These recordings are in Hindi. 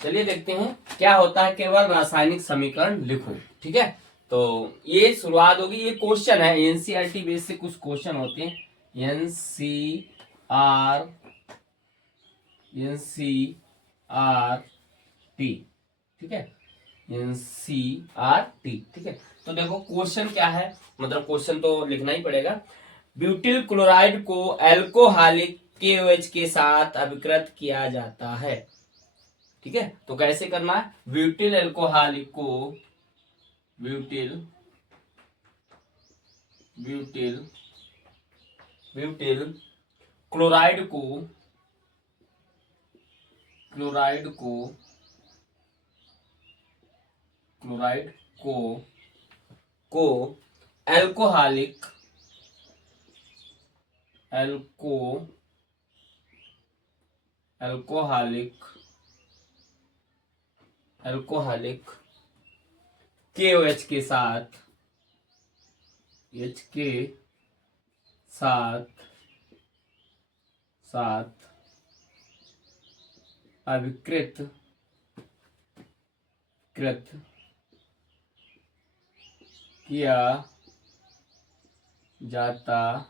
चलिए देखते हैं क्या होता है, केवल रासायनिक समीकरण लिखो। ठीक है, तो ये शुरुआत होगी, ये क्वेश्चन है एनसीईआरटी बेस से कुछ क्वेश्चन होते हैं। एनसीईआरटी, ठीक है, एनसीईआरटी, ठीक है। तो देखो क्वेश्चन क्या है, मतलब क्वेश्चन तो लिखना ही पड़ेगा। ब्यूटिल क्लोराइड को एल्कोहलिक KOH के साथ अभिकृत किया जाता है। ठीक है, तो कैसे करना है, ब्यूटिल एल्कोहलिक को ब्यूटिल ब्यूटिल ब्यूटिल क्लोराइड को क्लोराइड को क्लोराइड को को एल्कोहलिक एल्को एल्कोहलिक एल्कोहलिक KOH के साथ H के साथ अभिकृत किया जाता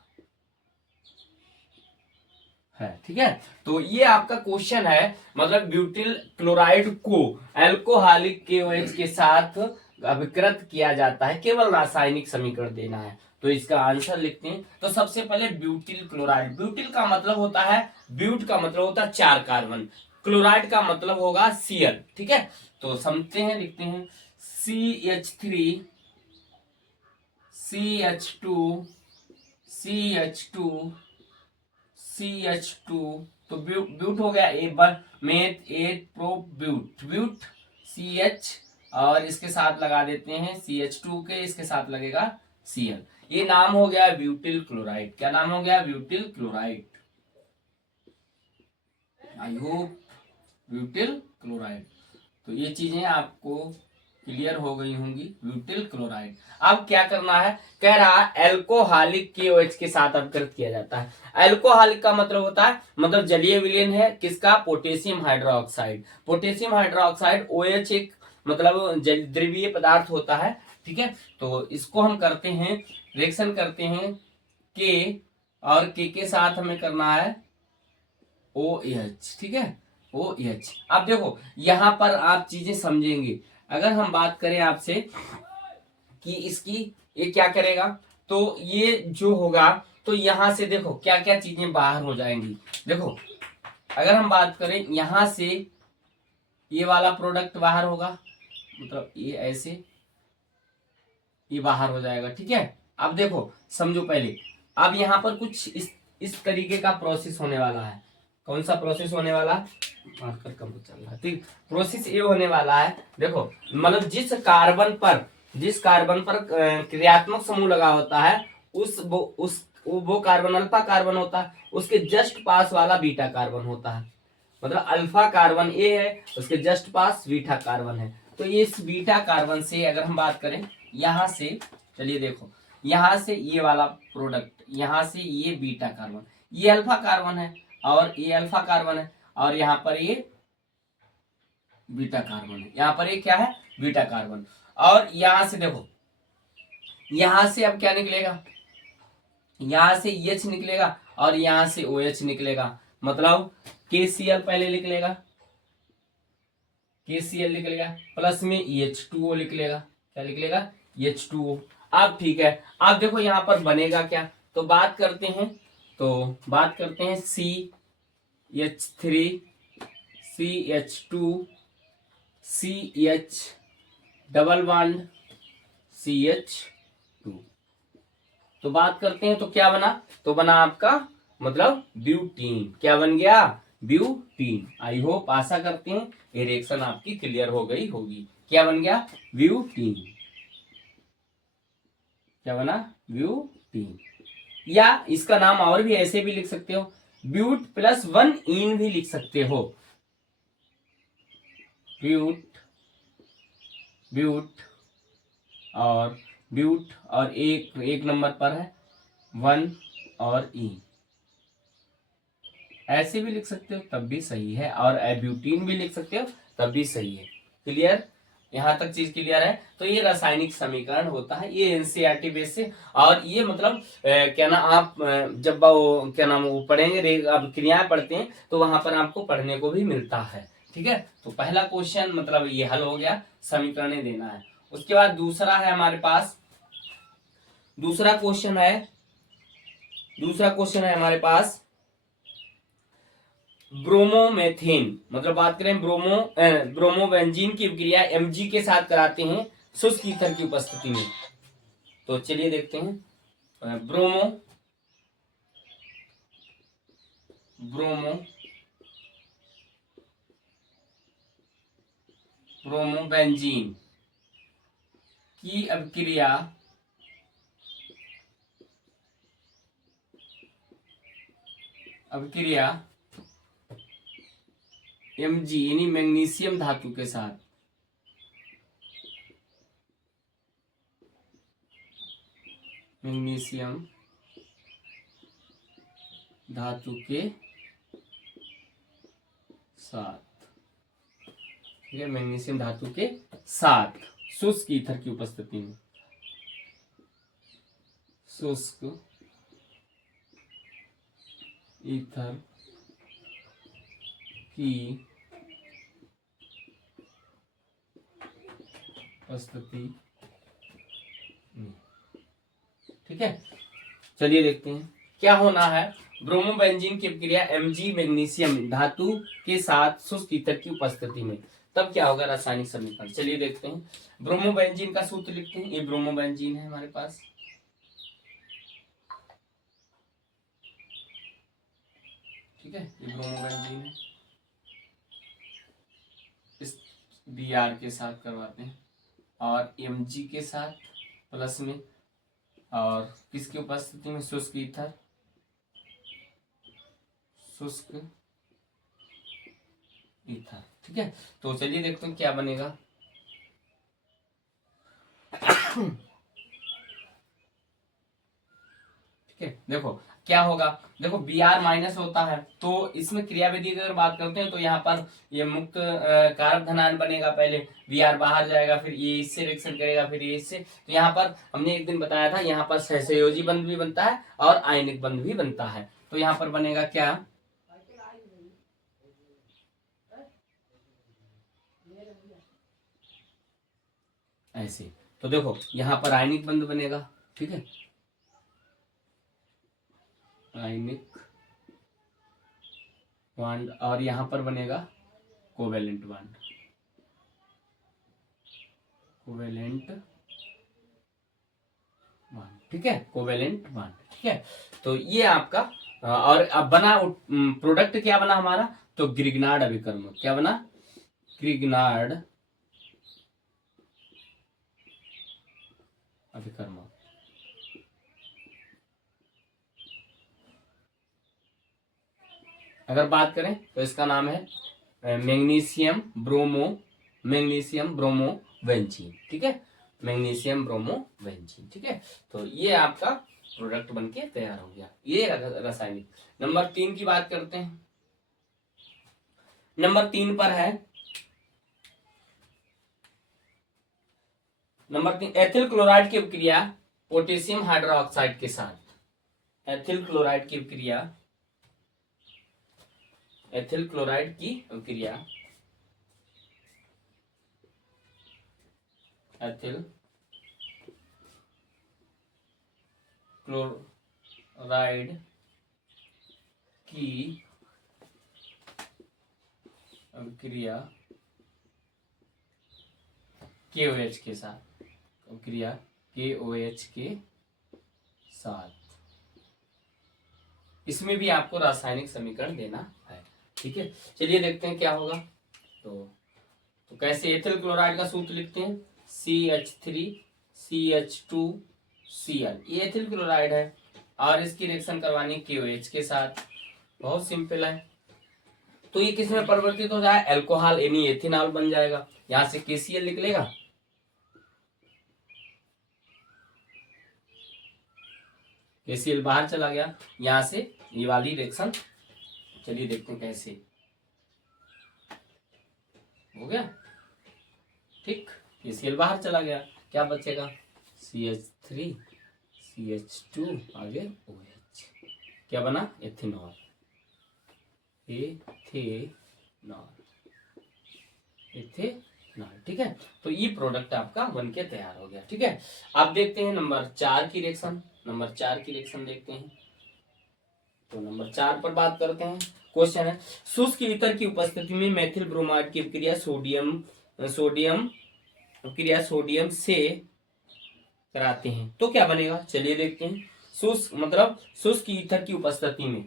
है। ठीक है, तो ये आपका क्वेश्चन है, मतलब ब्यूटिल क्लोराइड को एल्कोहलिक KOH के साथ अभिकृत किया जाता है, केवल रासायनिक समीकरण देना है। तो इसका आंसर लिखते हैं। तो सबसे पहले ब्यूटिल क्लोराइड, ब्यूटिल का मतलब होता है, ब्यूट का मतलब होता है 4 कार्बन, क्लोराइड का मतलब होगा Cl। ठीक है, तो समझते हैं, लिखते हैं CH3 CH2 CH2 CH2, तो ब्यूट हो गया, ए बार meth eth prop but CH, और इसके साथ लगा देते हैं CH2 के, इसके साथ लगेगा Cl। ये नाम हो गया ब्यूटिल क्लोराइड। क्या नाम हो गया, butyl chloride. I hope butyl chloride. तो ये चीजें आपको क्लियर हो गई होंगी, ब्यूटिल क्लोराइड। अब क्या करना है, कह रहा है एल्कोहलिक KOH के साथ अभिकृत किया जाता है। एल्कोहलिक का मतलब होता है, मतलब जलीय विलयन है किसका, potassium hydroxide. Potassium hydroxide OH एक मतलब द्रवीय पदार्थ होता है। ठीक है, तो इसको हम करते हैं, रिएक्शन करते हैं K, और K के साथ हमें करना है OH। ठीक है, OH। अब देखो यहां पर आप चीजें समझेंगे। अगर हम बात करें आपसे कि इसकी ये क्या करेगा, तो ये जो होगा, तो यहां से देखो क्या क्या चीजें बाहर हो जाएंगी। देखो अगर हम बात करें यहां से, ये वाला प्रोडक्ट बाहर होगा, मतलब ये ऐसे ये बाहर हो जाएगा। ठीक है, अब देखो समझो पहले, अब यहां पर कुछ इस तरीके का प्रोसेस होने वाला है। कौन सा प्रोसेस होने वाला, मार्कर कम चल रहा है, ठीक, प्रोसेस ये होने वाला है। देखो मतलब जिस कार्बन पर क्रियात्मक समूह लगा होता है, वो कार्बन अल्फा कार्बन होता है, उसके जस्ट पास वाला बीटा कार्बन होता है। मतलब अल्फा कार्बन ए है, उसके जस्ट पास बीटा कार्बन है। तो इस बीटा कार्बन से अगर हम बात करें, यहां से, चलिए देखो, यहां से ये वाला प्रोडक्ट, यहां से ये बीटा कार्बन, ये अल्फा कार्बन है, और ये अल्फा कार्बन है, और यहाँ पर ये बीटा कार्बन है। यहाँ पर ये क्या है, बीटा कार्बन। और यहां से देखो, यहां से अब क्या निकलेगा, यहां से H निकलेगा, और यहां से OH निकलेगा। मतलब KCl पहले निकलेगा, KCl निकलेगा, प्लस में H2O निकलेगा। क्या निकलेगा, H2O। अब ठीक है, अब देखो यहां पर बनेगा क्या, तो बात करते हैं CH3 CH2 CH double bond CH2। तो बात करते हैं, तो क्या बना, तो बना आपका मतलब ब्यूटीन। क्या बन गया, ब्यूटीन। आई होप, आशा करते हैं ये रिएक्शन आपकी क्लियर हो गई होगी। क्या बन गया, ब्यूटीन। क्या बना, ब्यूटीन। या इसका नाम और भी ऐसे भी लिख सकते हो, ब्यूट प्लस 1 इन भी लिख सकते हो। ब्यूट और एक नंबर पर है 1 और ई, ऐसे भी लिख सकते हो तब भी सही है, और एब्यूटीन भी लिख सकते हो तब भी सही है। क्लियर, यहाँ तक चीज क्लियर है। तो ये रासायनिक समीकरण होता है, ये एनसीईआरटी बेस से। और ये मतलब क्या ना आप जब वो क्या नाम वो पढ़ेंगे, अब क्रियाएं पढ़ते हैं तो वहां पर आपको पढ़ने को भी मिलता है। ठीक है, तो पहला क्वेश्चन मतलब ये हल हो गया, समीकरण देना है। उसके बाद दूसरा है हमारे पास, दूसरा क्वेश्चन है हमारे पास ब्रोमोमेथेन, मतलब बात करें ब्रोमोबेंजीन की क्रिया Mg के साथ कराते हैं शुष्क ईथर की उपस्थिति में। तो चलिए देखते हैं, ब्रोमोबेंजीन की अभिक्रिया Mg यानी मैग्नीशियम धातु के साथ, मैग्नीशियम धातु के साथ, ठीक है, मैग्नीशियम धातु के साथ शुष्क ईथर की उपस्थिति में, शुष्क ईथर की उपस्थिति में। ठीक है, चलिए देखते हैं क्या होना है। ब्रोमोबेंजीन की क्रिया Mg मैग्नीशियम धातु के साथ शुष्क ईथर की उपस्थिति में, तब क्या होगा रासायनिक समीकरण। चलिए देखते हैं, ब्रोमोबेंजीन का सूत्र लिखते हैं। ये ब्रोमोबेंजीन है हमारे पास, ठीक है, ये ब्रोमोबेंजीन है, इस Br के साथ करवाते हैं और Mg के साथ प्लस में, और किसकी उपस्थिति में, शुष्क ईथर, शुष्क ईथर। ठीक है, तो चलिए देखते हैं क्या बनेगा। ठीक है, देखो क्या होगा, देखो Br माइनस होता है तो इसमें क्रियाविधि की अगर बात करते हैं तो यहाँ पर ये मुक्त कारक धनायन बनेगा, पहले Br बाहर जाएगा, फिर ये इससे रिएक्शन करेगा, फिर ये इससे। तो यहाँ पर हमने एक दिन बताया था, यहाँ पर सहसंयोजी बंध भी बनता है और आयनिक बंध भी बनता है। तो यहाँ पर बनेगा क्या, ऐसे। तो देखो यहाँ पर आयनिक बंध बनेगा, ठीक है, आयनिक बॉन्ड, और यहां पर बनेगा कोवेलेंट बॉन्ड, कोवेलेंट बॉन्ड। ठीक है, कोवेलेंट बॉन्ड। ठीक है, तो ये आपका और अब बना प्रोडक्ट क्या बना हमारा, तो ग्रिग्नार्ड अभिकर्म। क्या बना, ग्रिग्नार्ड अभिकर्म। अगर बात करें तो इसका नाम है मैग्नीशियम ब्रोमोबेंजीन। ठीक है, मैग्नीशियम ब्रोमोबेंजीन। ठीक है, तो ये आपका प्रोडक्ट बनके तैयार हो गया, ये रासायनिक। नंबर 3 की बात करते हैं। नंबर 3 पर है, नंबर 3 एथिल क्लोराइड की क्रिया पोटेशियम हाइड्रोक्साइड के साथ, एथिल क्लोराइड की क्रिया, एथिल क्लोराइड की क्रिया, एथिल क्लोराइड की अभिक्रिया KOH के साथ, अभिक्रिया KOH के साथ, इसमें भी आपको रासायनिक समीकरण देना है। ठीक है, चलिए देखते हैं क्या होगा। तो कैसे एथिल क्लोराइड का सूत्र लिखते हैं, CH3CH2Cl, ये एथिल क्लोराइड है और इसकी रिएक्शन करवानी KOH के साथ, बहुत सिंपल है। तो ये किस में परिवर्तित हो जाए, अल्कोहल यानी एथिनॉल बन जाएगा। यहां से KCl निकलेगा, KCl बाहर चला गया, यहां से ये वाली रिएक्शन। चलिए देखते हैं कैसे हो गया, ठीक। KCl बाहर चला गया, क्या बचेगा, CH3 CH2 आगे OH, क्या बना, एथेनॉल, एथेनॉल, ठीक है। तो ये प्रोडक्ट आपका बन के तैयार हो गया, ठीक है। आप देखते हैं नंबर 4 की रिएक्शन, नंबर 4 की रिएक्शन देखते हैं। तो नंबर 4 पर बात करते हैं। क्वेश्चन है, शुष्क ईथर की उपस्थिति में मेथिल ब्रोमाइड की क्रिया सोडियम से कराते हैं तो क्या बनेगा, चलिए देखते हैं। शुष्क ईथर की उपस्थिति में,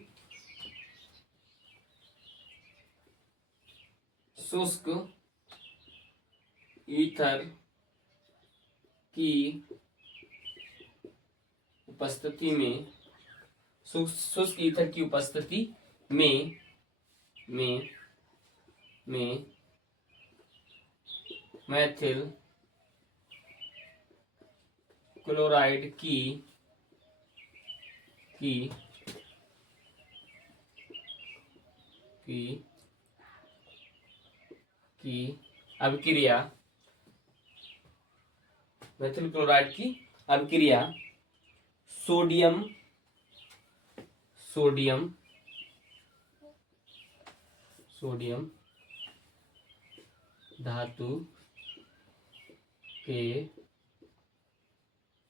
शुष्क ईथर की उपस्थिति में, शुष्क ईथर की उपस्थिति में मेथिल क्लोराइड की अभिक्रिया, मेथिल क्लोराइड की अभिक्रिया सोडियम धातु के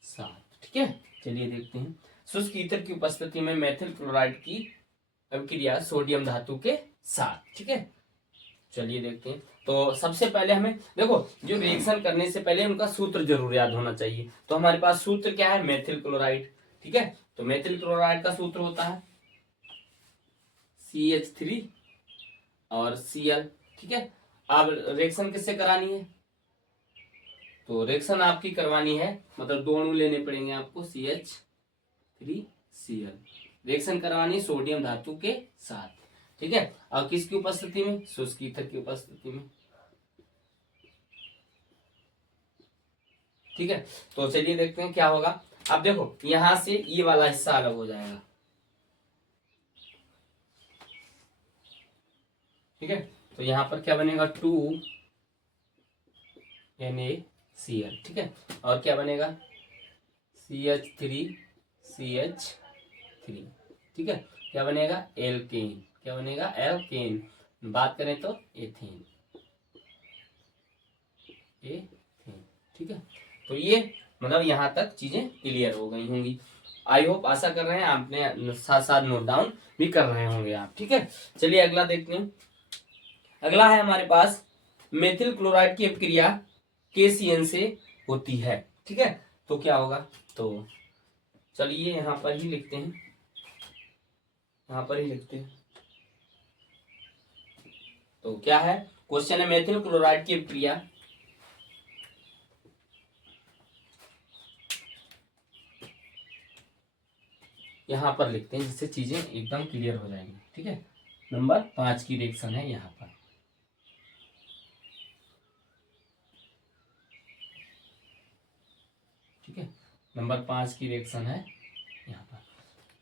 साथ, ठीक है। चलिए देखते हैं, शुष्क ईथर की उपस्थिति में मेथिल क्लोराइड की अभिक्रिया सोडियम धातु के साथ, ठीक है। चलिए देखते हैं। तो सबसे पहले हमें देखो, जो रिएक्शन करने से पहले उनका सूत्र जरूर याद होना चाहिए। तो हमारे पास सूत्र क्या है, मेथिल क्लोराइड, ठीक है। तो मेथिल क्लोराइड का सूत्र होता है CH3 और Cl, ठीक है। अब रिएक्शन किससे करानी है, तो रिएक्शन आपकी करवानी है, मतलब दो अणु लेने पड़ेंगे आपको, CH3Cl, रिएक्शन करवानी सोडियम धातु के साथ, ठीक है। और किसकी उपस्थिति में, शुष्क ईथर की उपस्थिति में, ठीक है। तो चलिए देखते हैं क्या होगा। अब देखो, यहां से ये वाला हिस्सा अलग हो जाएगा, ठीक है। तो यहां पर क्या बनेगा, 2NaCl, ठीक है। और क्या बनेगा, CH3CH3, ठीक है। क्या बनेगा, एल्केन, क्या बनेगा, एल्केन। बात करें तो एथेन, ठीक है। तो ये मतलब यहां तक चीजें क्लियर हो गई होंगी। आई होप, आशा कर रहे हैं आपने साथ साथ नोट डाउन भी कर रहे होंगे आप, ठीक है। चलिए अगला देखते हैं। अगला है हमारे पास, मेथिल क्लोराइड की अभिक्रिया KCN से होती है, ठीक है। तो क्या होगा, तो चलिए यहां पर ही लिखते हैं, तो क्या है, क्वेश्चन है, मेथिल क्लोराइड की अभिक्रिया यहां पर लिखते हैं, जिससे चीजें एकदम क्लियर हो जाएंगी, ठीक है। नंबर 5 की रिएक्शन है यहां पर, ठीक है। नंबर 5 की रिएक्शन है यहाँ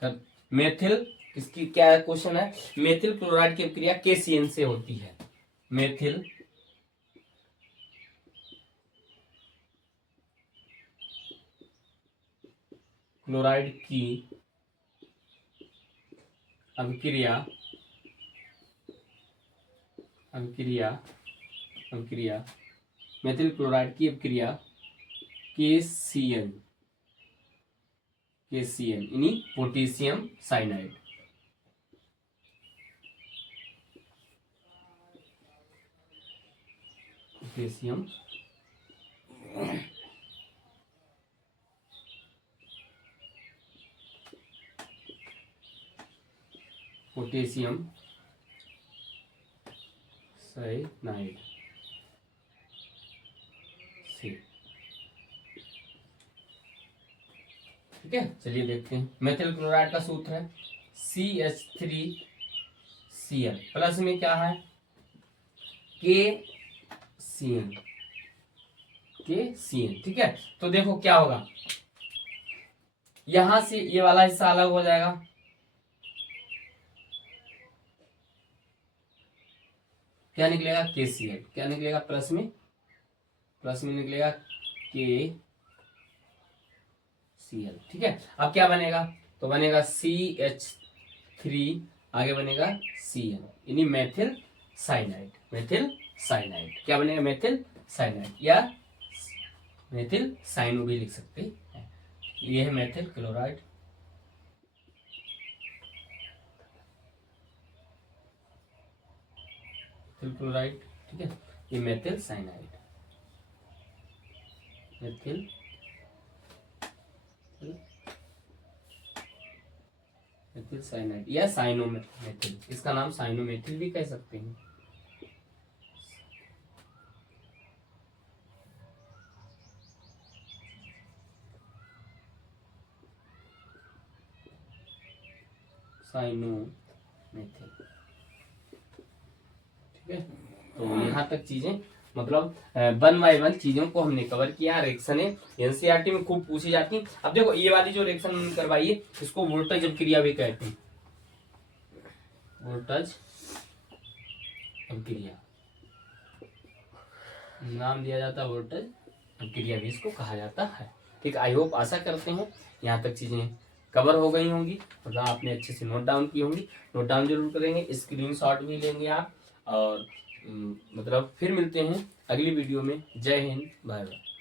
पर। मेथिल, किसकी, क्या क्वेश्चन है, मेथिल क्लोराइड की अभिक्रिया KCN से होती है, मेथिल क्लोराइड की अभिक्रिया मेथिल क्लोराइड की अभिक्रिया KCN यानी पोटेशियम साइनाइड, पोटेशियम साइनाइड से, ठीक है। चलिए देखते हैं, मेथिल क्लोराइड का सूत्र है CH3Cl, प्लस में क्या है, KCN, ठीक है। तो देखो क्या होगा, यहां से ये वाला हिस्सा अलग हो जाएगा, क्या निकलेगा KCl, क्या निकलेगा प्लस में निकलेगा KCl, ठीक है। अब क्या बनेगा, तो बनेगा CH3, आगे बनेगा Cl, यानी मेथिल साइनाइड, क्या बनेगा मेथिल साइनाइड या मेथिल साइनो भी लिख सकते हैं। ये है मेथिल क्लोराइड, क्लोराइड, ठीक है। ये मेथिल साइनाइड, मेथिल साइनाइड या साइनोमेथिल, इसका नाम साइनोमेथिल भी कह सकते हैं। साइनोमेथिल, ठीक है। तो यहाँ तक चीजें मतलब 1 बाय 1 चीजों को हमने कवर किया। रिएक्शन एनसीईआरटी में खूब पूछी जाती है। अब देखो ये वाली जो रिएक्शन करवाई है इसको वोल्टेज अभिक्रिया भी कहते हैं, वोल्टेज अभिक्रिया नाम दिया जाता है, वोल्टेज अभिक्रिया भी इसको कहा जाता है, ठीक। आई होप, आशा करते हैं यहाँ तक चीजें कवर हो गई होंगी, मतलब आपने अच्छे से नोट डाउन की होंगी। नोट डाउन जरूर करेंगे, स्क्रीनशॉट भी लेंगे आप, और मतलब फिर मिलते हैं अगली वीडियो में। जय हिंद, बाय बाय।